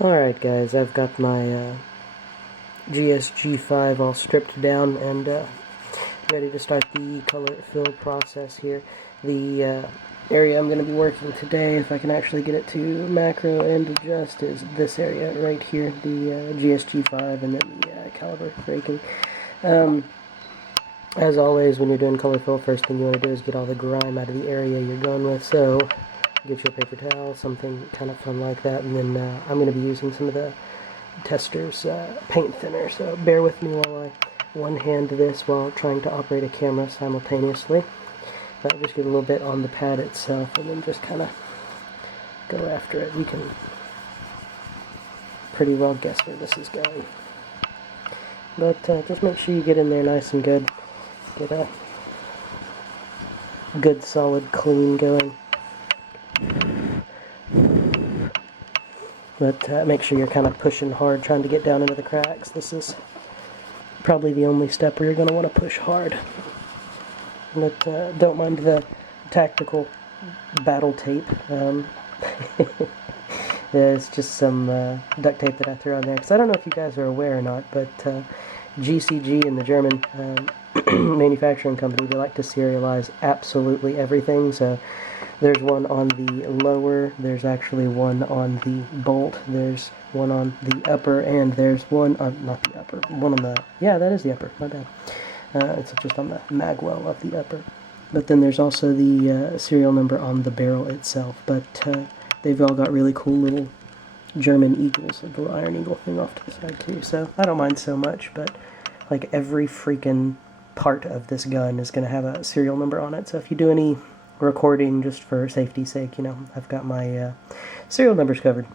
Alright guys, I've got my GSG5 all stripped down and ready to start the color fill process here. The area I'm going to be working today, if I can actually get it to macro and adjust, is this area right here, the GSG5 and then the caliber raking. As always, when you're doing color fill, first thing you want to do is get all the grime out of the area you're going with, so get you a paper towel, something kind of fun like that, and then I'm going to be using some of the Testors paint thinner, so bear with me while I one-hand this while trying to operate a camera simultaneously. Just get a little bit on the pad itself and then just kind of go after it. You can pretty well guess where this is going. But just make sure you get in there nice and good. Get a good solid clean going. But make sure you're kind of pushing hard, trying to get down into the cracks. This is probably the only step where you're going to want to push hard. But don't mind the tactical battle tape. It's just some duct tape that I threw on there, because I don't know if you guys are aware or not, but GCG and the German manufacturing company, they like to serialize absolutely everything. So there's one on the lower, there's actually one on the bolt, there's one on the upper, and there's one on, not the upper, one on the, yeah, that is the upper, my bad. It's just on the magwell of the upper. But then there's also the serial number on the barrel itself. But they've all got really cool little German eagles, like a little iron eagle thing off to the side too. So I don't mind so much, but like every freaking part of this gun is going to have a serial number on it. So if you do any recording just for safety's sake, you know, I've got my serial numbers covered.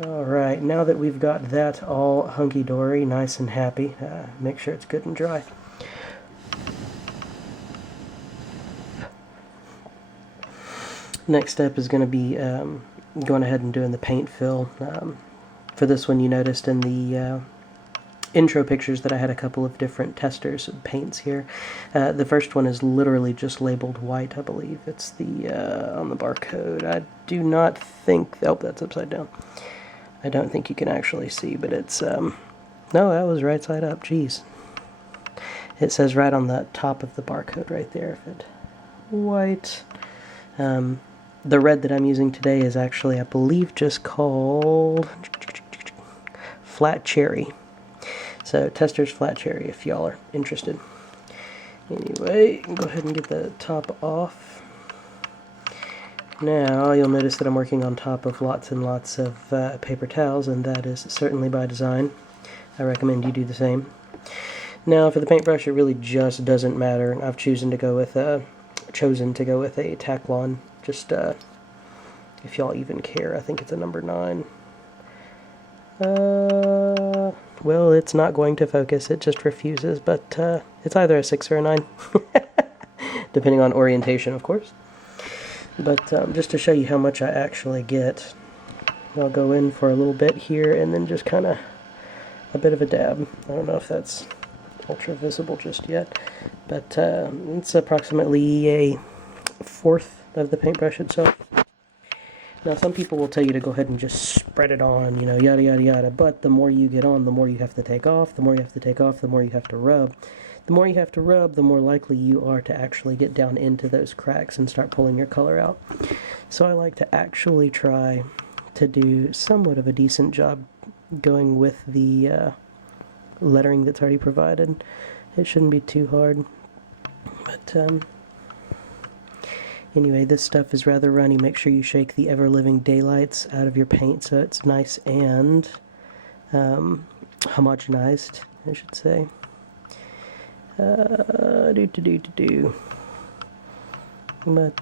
Alright, now that we've got that all hunky-dory, nice and happy, make sure it's good and dry. Next step is going to be going ahead and doing the paint fill. For this one, you noticed in the intro pictures that I had a couple of different Testors paints here. The first one is literally just labeled white, I believe. It's the on the barcode. I do not think, oh, that's upside down. I don't think you can actually see, but it's, no, that was right side up, jeez. It says right on the top of the barcode right there, if it, white. The red that I'm using today is actually, I believe, just called Flat Cherry. So, Testors Flat Cherry, if y'all are interested. Anyway, go ahead and get the top off. Now, you'll notice that I'm working on top of lots and lots of paper towels, and that is certainly by design. I recommend you do the same. Now, for the paintbrush, it really just doesn't matter. I've chosen to go with a Taclon. Just, if y'all even care, I think it's a number 9. Well, it's not going to focus, it just refuses, but it's either a 6 or a 9. Depending on orientation, of course. But just to show you how much I actually get, I'll go in for a little bit here, and then just kind of a bit of a dab. I don't know if that's ultra visible just yet, but it's approximately a 1/4 of the paintbrush itself. Now, some people will tell you to go ahead and just spread it on, you know, yada yada yada, but the more you get on, the more you have to take off, the more you have to take off, the more you have to rub. The more you have to rub, the more likely you are to actually get down into those cracks and start pulling your color out. So I like to actually try to do somewhat of a decent job going with the lettering that's already provided. It shouldn't be too hard, but anyway, this stuff is rather runny. Make sure you shake the ever-living daylights out of your paint so it's nice and homogenized, I should say. But,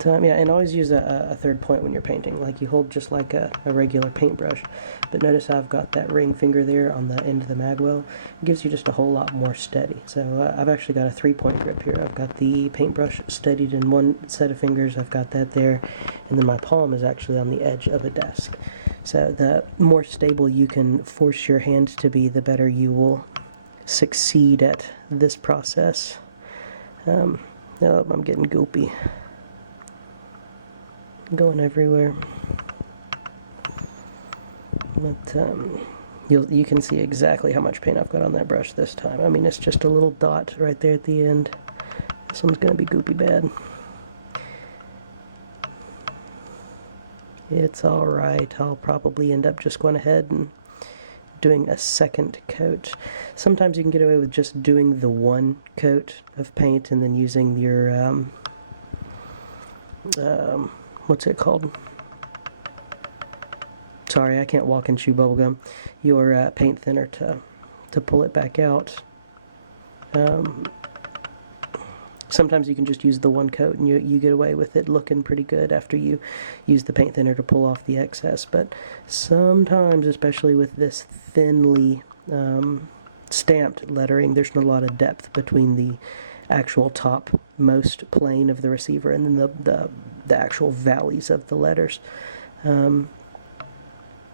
yeah, and always use a third point when you're painting. Like, you hold just like a regular paintbrush. But notice I've got that ring finger there on the end of the magwell. It gives you just a whole lot more steady. So I've actually got a 3-point grip here. I've got the paintbrush steadied in one set of fingers. I've got that there. And then my palm is actually on the edge of a desk. So the more stable you can force your hand to be, the better you will succeed at this process. Oh, I'm getting goopy. Going everywhere. But you can see exactly how much paint I've got on that brush this time. I mean, it's just a little dot right there at the end. This one's going to be goopy bad. It's alright. I'll probably end up just going ahead and doing a second coat. Sometimes you can get away with just doing the one coat of paint and then using your, what's it called? Sorry, I can't walk and chew bubblegum. Your paint thinner to pull it back out. Sometimes you can just use the one coat and you get away with it looking pretty good after you use the paint thinner to pull off the excess. But sometimes, especially with this thinly stamped lettering, there's not a lot of depth between the actual top most plane of the receiver and then the actual valleys of the letters.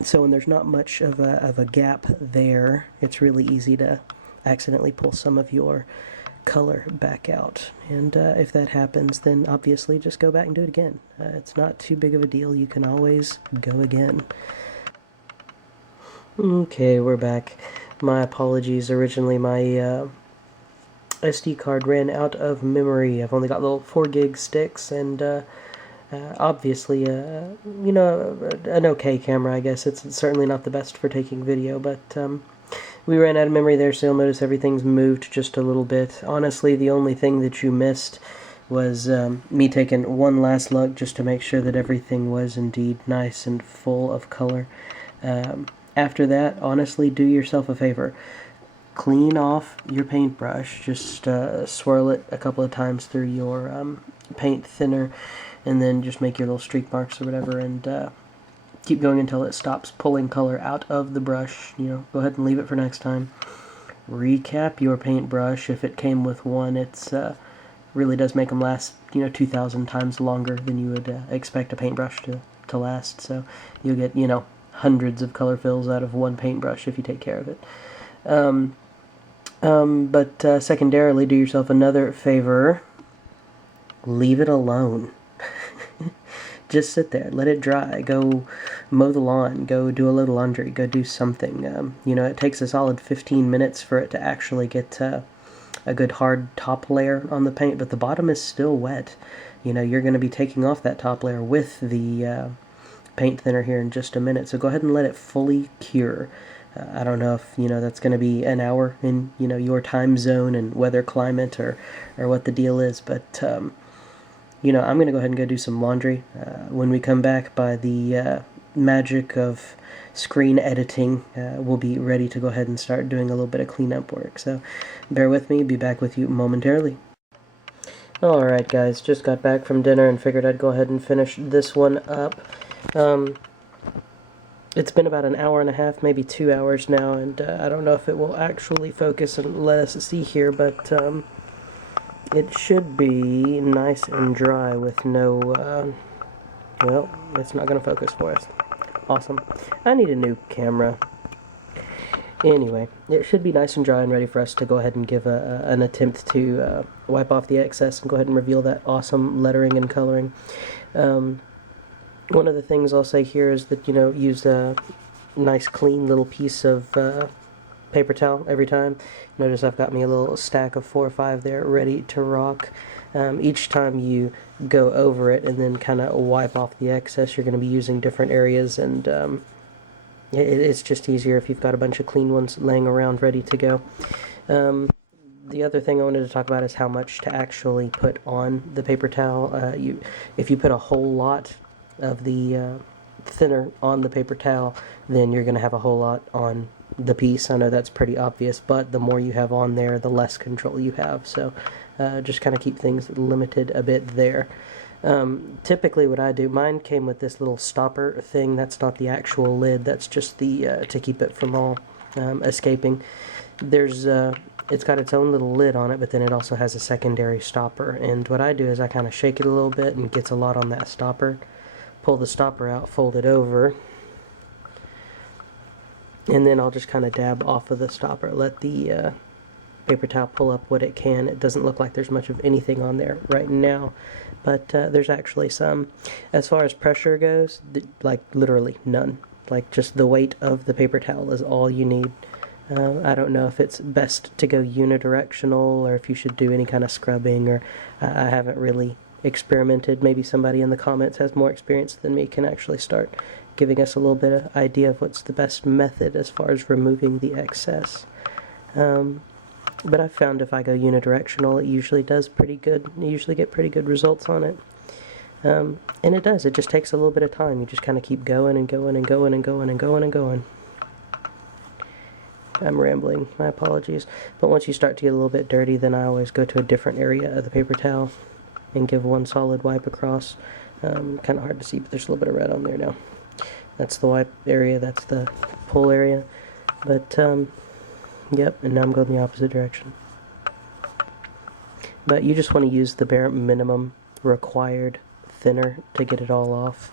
So when there's not much of a gap there, it's really easy to accidentally pull some of your color back out. And if that happens, then obviously just go back and do it again. It's not too big of a deal. You can always go again. Okay, we're back. My apologies. Originally my SD card ran out of memory. I've only got little 4 gig sticks, and obviously, you know, an okay camera, I guess. It's certainly not the best for taking video, but we ran out of memory there, so you'll notice everything's moved just a little bit. Honestly, the only thing that you missed was me taking one last look just to make sure that everything was indeed nice and full of color. After that, honestly, do yourself a favor. Clean off your paintbrush. Just swirl it a couple of times through your paint thinner, and then just make your little streak marks or whatever, and keep going until it stops pulling color out of the brush. You know, go ahead and leave it for next time. Recap your paintbrush. If it came with one, it's really does make them last, you know, 2,000 times longer than you would expect a paintbrush to last. So you'll get, you know, hundreds of color fills out of one paintbrush if you take care of it. But secondarily, do yourself another favor. Leave it alone. Just sit there, let it dry, go mow the lawn, go do a load of laundry, go do something. You know, it takes a solid 15 minutes for it to actually get a good hard top layer on the paint, but the bottom is still wet. You know, you're going to be taking off that top layer with the paint thinner here in just a minute, so go ahead and let it fully cure. I don't know if, you know, that's going to be an hour in, you know, your time zone and weather climate or what the deal is, but you know, I'm going to go ahead and go do some laundry. When we come back, by the magic of screen editing, we'll be ready to go ahead and start doing a little bit of cleanup work. So bear with me, be back with you momentarily. Alright guys, just got back from dinner and figured I'd go ahead and finish this one up. It's been about an hour and a half, maybe 2 hours now, and I don't know if it will actually focus and let us see here, but it should be nice and dry with no, well, it's not going to focus for us. Awesome. I need a new camera. Anyway, it should be nice and dry and ready for us to go ahead and give an attempt to wipe off the excess and go ahead and reveal that awesome lettering and coloring. One of the things I'll say here is that, you know, use a nice clean little piece of paper towel every time. Notice I've got me a little stack of 4 or 5 there ready to rock. Each time you go over it and then kind of wipe off the excess, you're going to be using different areas, and it's just easier if you've got a bunch of clean ones laying around ready to go. The other thing I wanted to talk about is how much to actually put on the paper towel. If you put a whole lot of the thinner on the paper towel, then you're going to have a whole lot on the piece. I know that's pretty obvious, but the more you have on there, the less control you have. So just kind of keep things limited a bit there. Typically what I do, mine came with this little stopper thing. That's not the actual lid, that's just the to keep it from all escaping. There's it's got its own little lid on it, but then it also has a secondary stopper, and what I do is I kind of shake it a little bit and gets a lot on that stopper. Pull the stopper out, fold it over, and then I'll just kind of dab off of the stopper. Let the paper towel pull up what it can. It doesn't look like there's much of anything on there right now, but there's actually some. As far as pressure goes, like literally none. Like just the weight of the paper towel is all you need. I don't know if it's best to go unidirectional or if you should do any kind of scrubbing, or I haven't really experimented. Maybe somebody in the comments has more experience than me, can actually start giving us a little bit of idea of what's the best method as far as removing the excess. But I've found if I go unidirectional, it usually does pretty good. You usually get pretty good results on it. And it does. It just takes a little bit of time. You just kind of keep going and going and going and going and going and going. I'm rambling. My apologies. But once you start to get a little bit dirty, then I always go to a different area of the paper towel and give one solid wipe across. Kind of hard to see, but there's a little bit of red on there now. That's the wipe area. That's the pull area. But, yep, and now I'm going the opposite direction. But you just want to use the bare minimum required thinner to get it all off.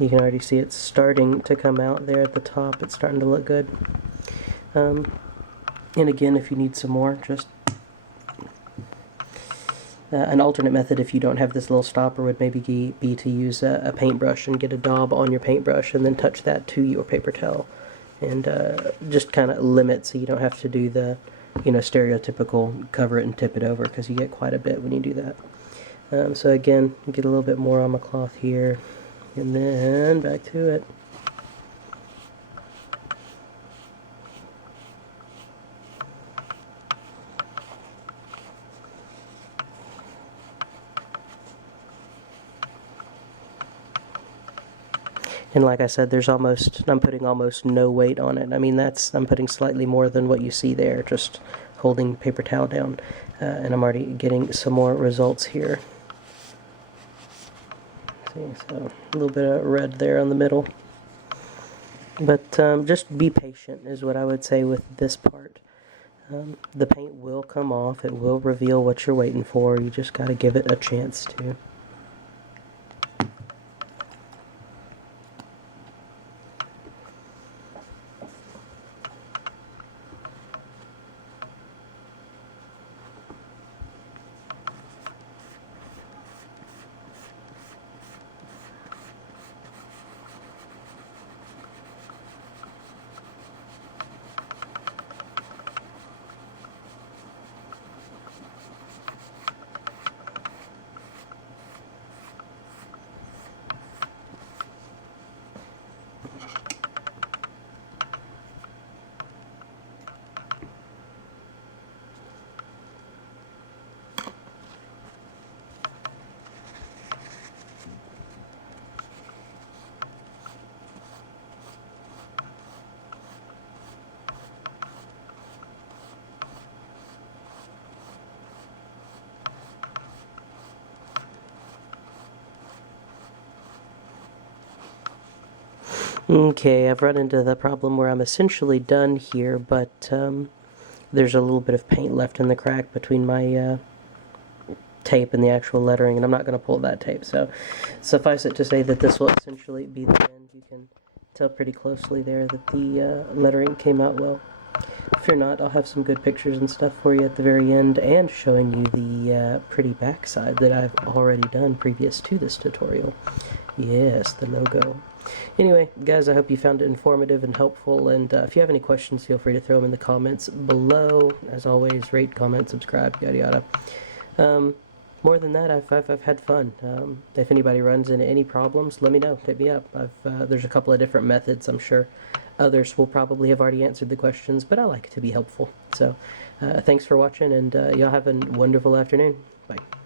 You can already see it's starting to come out there at the top. It's starting to look good. And again, if you need some more, just an alternate method if you don't have this little stopper would maybe be to use a paintbrush and get a daub on your paintbrush and then touch that to your paper towel. And just kind of limit so you don't have to do the, stereotypical cover it and tip it over, because you get quite a bit when you do that. So again, get a little bit more on my cloth here, and then back to it. And like I said, I'm putting almost no weight on it. I mean, I'm putting slightly more than what you see there, just holding paper towel down. And I'm already getting some more results here. See, so a little bit of red there on the middle. But just be patient is what I would say with this part. The paint will come off. It will reveal what you're waiting for. You just got to give it a chance to. Okay, I've run into the problem where I'm essentially done here, but there's a little bit of paint left in the crack between my tape and the actual lettering, and I'm not going to pull that tape, so suffice it to say that this will essentially be the end. You can tell pretty closely there that the lettering came out well. Fear not, I'll have some good pictures and stuff for you at the very end, and showing you the pretty backside that I've already done previous to this tutorial. Yes, the logo. Anyway, guys, I hope you found it informative and helpful, and if you have any questions, feel free to throw them in the comments below. As always, rate, comment, subscribe, yada yada. More than that, I've had fun. If anybody runs into any problems, let me know. Hit me up. There's a couple of different methods. I'm sure others will probably have already answered the questions, but I like to be helpful. So, thanks for watching, and y'all have a wonderful afternoon. Bye.